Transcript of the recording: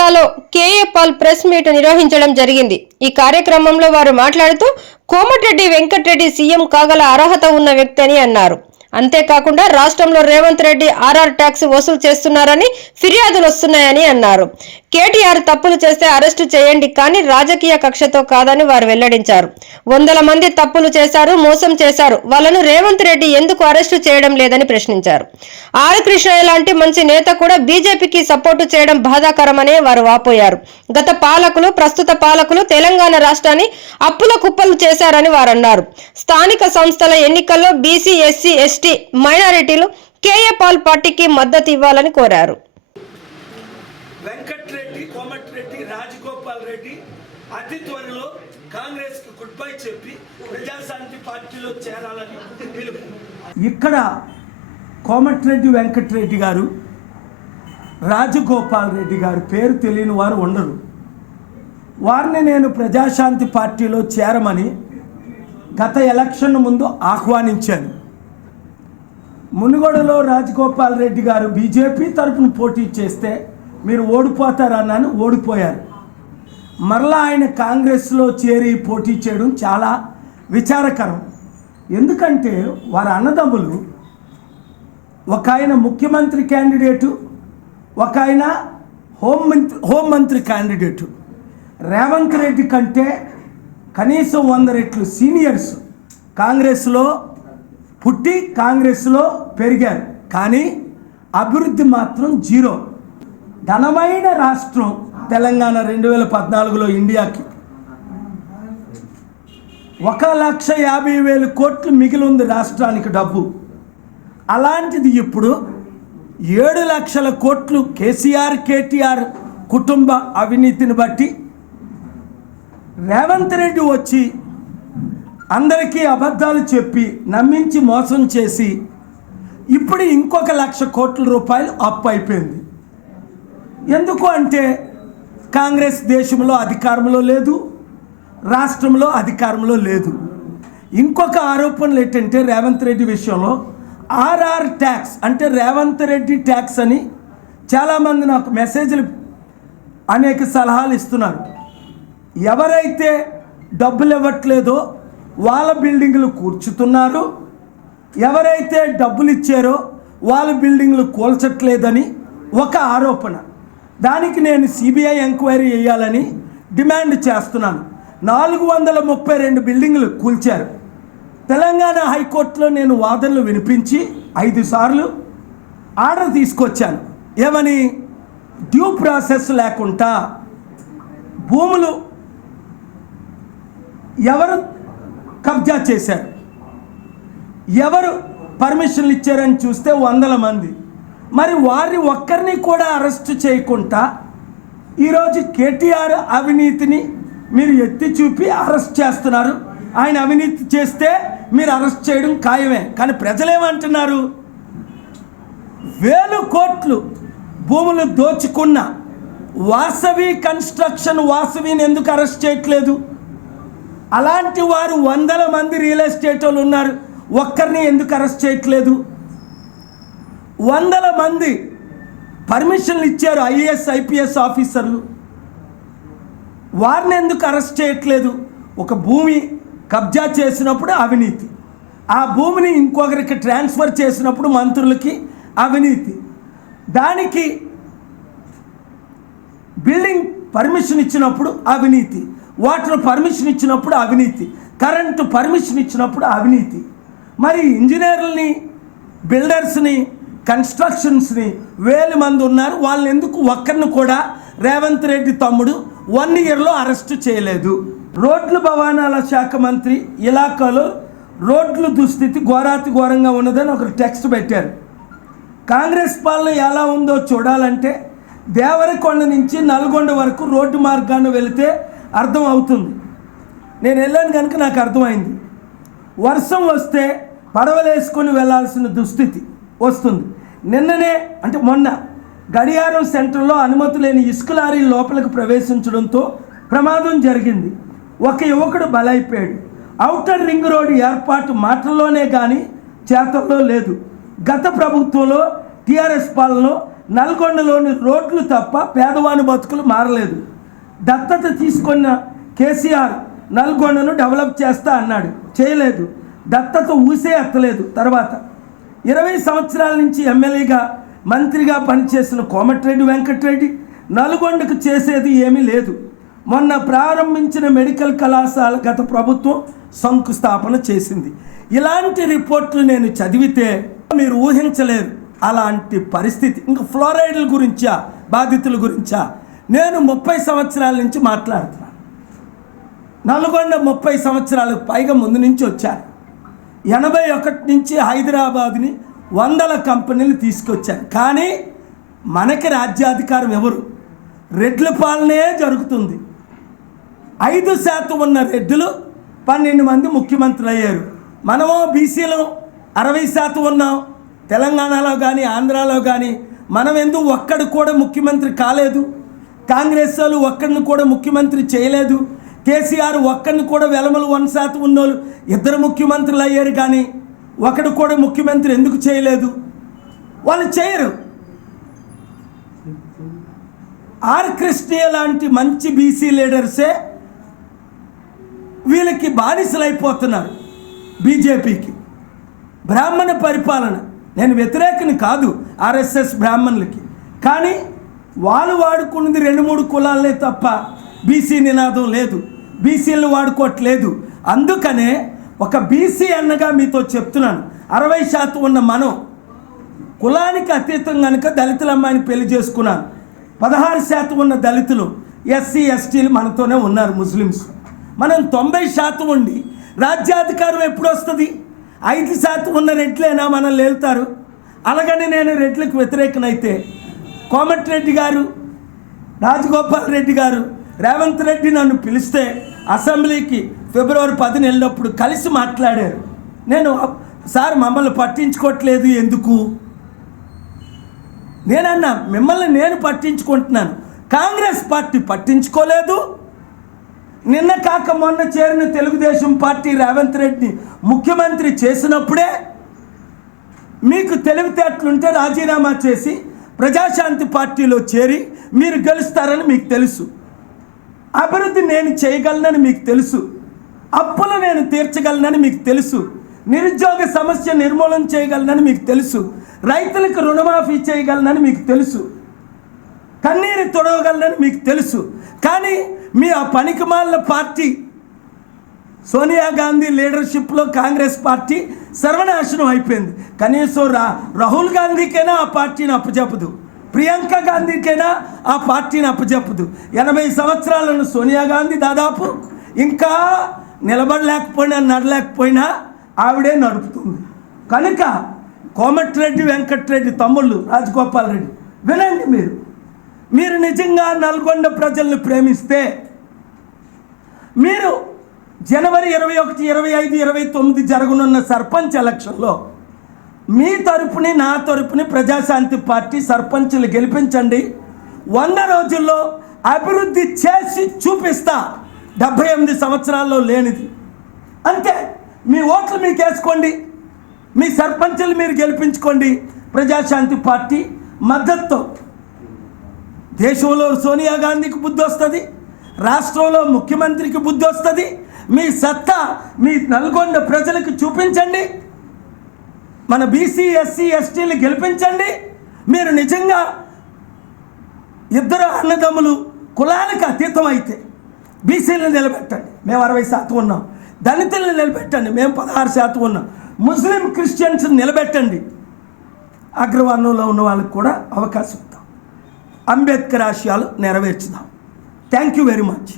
జిల్లాలో KA Paul press meet నిర్వహించడం జరిగింది. ఈ కార్యక్రమంలో వారు మాట్లాడుతూ కోమటిరెడ్డి వెంకటరెడ్డి సీఎం కాగల అర్హత ఉన్న వ్యక్తి అని అన్నారు. అంతేకాకుండా రాష్ట్రంలో రేవంత్ రెడ్డి ఆర్ఆర్ ట్యాక్స్ వసూలు చేస్తున్నారని ఫిర్యాదులు వస్తున్నాయని అన్నారు. కేటీఆర్ తప్పులు చేస్తే అరెస్టు చేయండి, కానీ రాజకీయ కక్షతో కాదని వారు వెల్లడించారు. వందల మంది తప్పులు చేశారు, మోసం చేశారు, వాళ్ళను రేవంత్ రెడ్డి ఎందుకు అరెస్టు చేయడం లేదని ప్రశ్నించారు. ఆర్ కృష్ణయ్య లాంటి మంచి నేత కూడా బీజేపీకి సపోర్టు చేయడం బాధాకరమని వారు వాపోయారు. గత పాలకులు, ప్రస్తుత పాలకులు తెలంగాణ రాష్ట్రాన్ని అప్పుల కుప్పలు చేశారని వారు అన్నారు. స్థానిక సంస్థల ఎన్నికల్లో బీసీ, ఎస్సీ, ఎస్టీ, మైనారిటీలు కేఏ పాల్ పార్టీకి మద్దతు ఇవ్వాలని కోరారు. వెంకటరెడ్డి, కోమటిరెడ్డి, రాజగోపాల్ రెడ్డి అతి త్వరలో కాంగ్రెస్ కు గుడ్ బై చెప్పి ప్రజాశాంతి పార్టీలో చేరాలని పిలుపు. ఇక్కడ కోమటిరెడ్డి వెంకటరెడ్డి గారు, రాజగోపాల్ రెడ్డి గారు పేరు తెలియని వారు ఉండరు. వారిని నేను ప్రజాశాంతి పార్టీలో చేరమని గత ఎలక్షన్ ముందు ఆహ్వానించాను. మునుగోడులో రాజగోపాల్ రెడ్డి గారు బీజేపీ తరఫున పోటీ చేస్తే మీరు ఓడిపోతారన్నాను, ఓడిపోయారు. మరలా ఆయన కాంగ్రెస్లో చేరి పోటీ చేయడం చాలా విచారకరం. ఎందుకంటే వారి అన్నదమ్ములు, ఒక ఆయన ముఖ్యమంత్రి క్యాండిడేటు, ఒక ఆయన హోంమంత్రి క్యాండిడేటు. రేవంత్ రెడ్డి కంటే కనీసం 100 రెట్లు సీనియర్స్. కాంగ్రెస్లో పుట్టి కాంగ్రెస్లో పెరిగారు, కానీ అభివృద్ధి మాత్రం జీరో. ఘనమైన రాష్ట్రం తెలంగాణ 2014లో ఇండియాకి 1,50,000 కోట్లు మిగిలి ఉంది రాష్ట్రానికి డబ్బు. అలాంటిది ఇప్పుడు 7 లక్షల కోట్లు కేసీఆర్, కేటీఆర్ కుటుంబ అవినీతిని బట్టి రేవంత్ రెడ్డి వచ్చి అందరికీ అబద్ధాలు చెప్పి నమ్మించి మోసం చేసి ఇప్పుడు ఇంకొక 1,00,000 కోట్ల రూపాయలు అప్పు అయిపోయింది. ఎందుకు అంటే కాంగ్రెస్ దేశంలో అధికారంలో లేదు, రాష్ట్రంలో అధికారంలో లేదు. ఇంకొక ఆరోపణలు ఏంటంటే రేవంత్ రెడ్డి విషయంలో ఆర్ఆర్ ట్యాక్స్ అంటే రేవంత్ రెడ్డి ట్యాక్స్ అని చాలామంది నాకు మెసేజ్లు, అనేక సలహాలు ఇస్తున్నారు. ఎవరైతే డబ్బులు ఇవ్వట్లేదో వాళ్ళ బిల్డింగ్లు కూర్చుతున్నారు, ఎవరైతే డబ్బులు ఇచ్చారో వాళ్ళ బిల్డింగ్లు కూల్చట్లేదని ఒక ఆరోపణ. దానికి నేను సిబిఐ ఎంక్వైరీ చేయాలని డిమాండ్ చేస్తున్నాను. 432 బిల్డింగ్లు కూల్చారు. తెలంగాణ హైకోర్టులో నేను వాదనలు వినిపించి 5 సార్లు ఆర్డర్ తీసుకొచ్చాను. ఏమని? డ్యూ ప్రాసెస్ లేకుండా భూములు ఎవరు కబ్జా చేశారు, ఎవరు పర్మిషన్లు ఇచ్చారని చూస్తే 100 మంది. మరి వారిని ఒక్కరిని కూడా అరెస్ట్ చేయకుండా ఈరోజు కేటీఆర్ అవినీతిని మీరు ఎత్తి చూపి అరెస్ట్ చేస్తున్నారు. ఆయన అవినీతి చేస్తే మీరు అరెస్ట్ చేయడం ఖాయమే. కానీ ప్రజలేమంటున్నారు? 1000 కోట్లు భూములు దోచుకున్న వాసవి కన్స్ట్రక్షన్ వాసవిని ఎందుకు అరెస్ట్ చేయట్లేదు? అలాంటి వారు 100 మంది రియల్ ఎస్టేట్ వాళ్ళు ఉన్నారు, ఒక్కరిని ఎందుకు అరెస్ట్ చేయట్లేదు? 100 మంది పర్మిషన్లు ఇచ్చారు ఐఏఎస్, ఐపీఎస్ ఆఫీసర్లు, వారిని ఎందుకు అరెస్ట్ చేయట్లేదు? ఒక భూమి కబ్జా చేసినప్పుడు అవినీతి, ఆ భూమిని ఇంకొకరికి ట్రాన్స్ఫర్ చేసినప్పుడు మంత్రులకి అవినీతి, దానికి బిల్డింగ్ పర్మిషన్ ఇచ్చినప్పుడు అవినీతి, వాటర్ పర్మిషన్ ఇచ్చినప్పుడు అవినీతి, కరెంటు పర్మిషన్ ఇచ్చినప్పుడు అవినీతి. మరి ఇంజనీర్లని, బిల్డర్స్ని, కన్స్ట్రక్షన్స్ని 1000 మంది ఉన్నారు. వాళ్ళని ఎందుకు ఒక్కరిని కూడా రేవంత్ రెడ్డి తమ్ముడు 1 ఇయర్లో అరెస్టు చేయలేదు? రోడ్లు భవనాల శాఖ మంత్రి ఇలాకాలో రోడ్ల దుస్థితి ఘోరాతి ఘోరంగా ఉన్నదని ఒక టెక్స్ట్ పెట్టారు. కాంగ్రెస్ పాలన ఎలా ఉందో చూడాలంటే దేవరకొండ నుంచి నల్గొండ వరకు రోడ్డు మార్గాన్ని వెళితే అర్థం అవుతుంది. నేను వెళ్ళాను కనుక నాకు అర్థమైంది. వర్షం వస్తే పడవలేసుకొని వెళ్ళాల్సిన దుస్థితి వస్తుంది. నిన్ననే అంటే మొన్న గడియారం సెంటర్లో అనుమతి లేని ఇసుక లారీ లోపలికి ప్రవేశించడంతో ప్రమాదం జరిగింది. ఒక యువకుడు బలైపోయాడు. ఔటర్ రింగ్ రోడ్డు ఏర్పాటు మాటల్లోనే కానీ చేతల్లో లేదు. గత ప్రభుత్వంలో టీఆర్ఎస్ పాలనలో నల్గొండలోని రోడ్లు తప్ప పేదవాని బతుకులు మారలేదు. దత్తత తీసుకున్న కేసీఆర్ నల్గొండను డెవలప్ చేస్తా అన్నాడు, చేయలేదు. దత్తత ఊసే ఎత్తలేదు. తర్వాత 20 సంవత్సరాల నుంచి ఎమ్మెల్యేగా మంత్రిగా పనిచేసిన కోమటిరెడ్డి వెంకటరెడ్డి నల్గొండకు చేసేది ఏమీ లేదు. మొన్న ప్రారంభించిన మెడికల్ కళాశాల గత ప్రభుత్వం శంకుస్థాపన చేసింది. ఇలాంటి రిపోర్ట్లు నేను చదివితే మీరు ఊహించలేరు అలాంటి పరిస్థితి. ఇంకా ఫ్లోరైడ్ల గురించా, బాధితుల గురించా? నేను 30 సంవత్సరాల నుంచి మాట్లాడుతున్నాను. నల్గొండ 30 సంవత్సరాలకు పైగా ముందు నుంచి వచ్చాను. 81 నుంచి హైదరాబాద్ని 100 కంపెనీలు తీసుకొచ్చాను. కానీ మనకి రాజ్యాధికారం ఎవరు? రెడ్ల పాలనే జరుగుతుంది. 5% ఉన్న రెడ్లు 12 మంది ముఖ్యమంత్రులు అయ్యారు. మనము బీసీలో 60% ఉన్నాం. తెలంగాణలో కానీ ఆంధ్రాలో కానీ మనం ఎందుకు ఒక్కడు కూడా ముఖ్యమంత్రి కాలేదు? కాంగ్రెస్ వాళ్ళు ఒక్కడిని కూడా ముఖ్యమంత్రి చేయలేదు. కేసీఆర్ ఒక్కడిని కూడా వెలమలు 1% ఉన్నోళ్ళు 2 ముఖ్యమంత్రులు అయ్యారు. కానీ ఒకడు కూడా ముఖ్యమంత్రి ఎందుకు చేయలేదు? వాళ్ళు చేయరు. ఆర్ కృష్ణయ్య లాంటి మంచి బీసీ లీడర్సే వీళ్ళకి బానిసలైపోతున్నారు. బీజేపీకి బ్రాహ్మణ పరిపాలన, నేను వ్యతిరేకని కాదు ఆర్ఎస్ఎస్ బ్రాహ్మణులకి, కానీ వాళ్ళు వాడుకున్నది 2-3 కులాలే తప్ప బీసీ నినాదం లేదు, బీసీలు వాడుకోవట్లేదు. అందుకనే ఒక బీసీ అన్నగా మీతో చెప్తున్నాను, 60% ఉన్న మనం కులానికి అతీతం కనుక దళితుల అమ్మాయిని పెళ్లి చేసుకున్నాను. 16% ఉన్న దళితులు, ఎస్సీ ఎస్టీలు మనతోనే ఉన్నారు, ముస్లిమ్స్. మనం 90% ఉండి రాజ్యాధికారం ఎప్పుడు వస్తుంది? 5% ఉన్న రెడ్లైనా మనం లేలుతారు. అలాగని నేను రెడ్లకు వ్యతిరేకనైతే కోమటిరెడ్డి గారు, రాజగోపాల్ రెడ్డి గారు, రేవంత్ రెడ్డి నన్ను పిలిస్తే అసెంబ్లీకి ఫిబ్రవరి 10 వెళ్ళినప్పుడు కలిసి మాట్లాడారు. నేను సార్ మమ్మల్ని పట్టించుకోవట్లేదు ఎందుకు? నేనన్నా మిమ్మల్ని నేను పట్టించుకుంటున్నాను, కాంగ్రెస్ పార్టీ పట్టించుకోలేదు. నిన్న కాక మొన్న చేరిన తెలుగుదేశం పార్టీ రేవంత్ రెడ్డిని ముఖ్యమంత్రి చేసినప్పుడే మీకు తెలివితేటలుంటే రాజీనామా చేసి ప్రజాశాంతి పార్టీలో చేరి మీరు గెలుస్తారని మీకు తెలుసు. అభివృద్ధి నేను చేయగలనని మీకు తెలుసు. అప్పులు నేను తీర్చగలనని మీకు తెలుసు. నిరుద్యోగ సమస్య నిర్మూలన చేయగలనని మీకు తెలుసు. రైతులకు రుణమాఫీ చేయగలనని మీకు తెలుసు. కన్నీరు తొడవగలనని మీకు తెలుసు. కానీ మీ ఆ పనికిమాలిన పార్టీ సోనియా గాంధీ లీడర్షిప్లో కాంగ్రెస్ పార్టీ సర్వనాశనం అయిపోయింది. కనీసం రాహుల్ గాంధీకైనా ఆ పార్టీని అప్పచెప్పదు, ప్రియాంక గాంధీకైనా ఆ పార్టీని అప్పచెప్పదు. 80 సంవత్సరాలను సోనియా గాంధీ దాదాపు ఇంకా నిలబడలేకపోయినా నడలేకపోయినా ఆవిడే నడుపుతుంది. కనుక కోమటిరెడ్డి వెంకటరెడ్డి తమ్ముళ్ళు రాజగోపాల్ రెడ్డి వినండి, మీరు నిజంగా నల్గొండ ప్రజలను ప్రేమిస్తే మీరు జనవరి 21, 25, 29 జరగనున్న సర్పంచ్ ఎలక్షన్లో మీ తరపుని నా తరపుని ప్రజాశాంతి పార్టీ సర్పంచ్లు గెలిపించండి. 100 రోజుల్లో అభివృద్ధి చేసి చూపిస్తా, 78 సంవత్సరాల్లో లేనిది. అంతే, మీ ఓట్లు మీకు వేసుకోండి, మీ సర్పంచ్లు మీరు గెలిపించుకోండి. ప్రజాశాంతి పార్టీ మద్దతుతో దేశంలో సోనియా గాంధీకి బుద్ధి వస్తుంది, రాష్ట్రంలో ముఖ్యమంత్రికి బుద్ధి వస్తుంది. మీ సత్తా మీ నల్గొండ ప్రజలకు చూపించండి. మన బీసీ ఎస్సీ ఎస్టీలు గెలిపించండి. మీరు నిజంగా ఇద్దరు అన్నదమ్ములు కులాలకు అతీతం అయితే బీసీలను నిలబెట్టండి, మేము 60% ఉన్నాం. దళితులను నిలబెట్టండి, మేము 16% ఉన్నాం. ముస్లిం క్రిస్టియన్స్ నిలబెట్టండి, అగ్రవర్ణంలో ఉన్న వాళ్ళకి కూడా అవకాశం ఇద్దాం. అంబేద్కర్ ఆశయాలు నెరవేర్చుదాం. Thank you very much.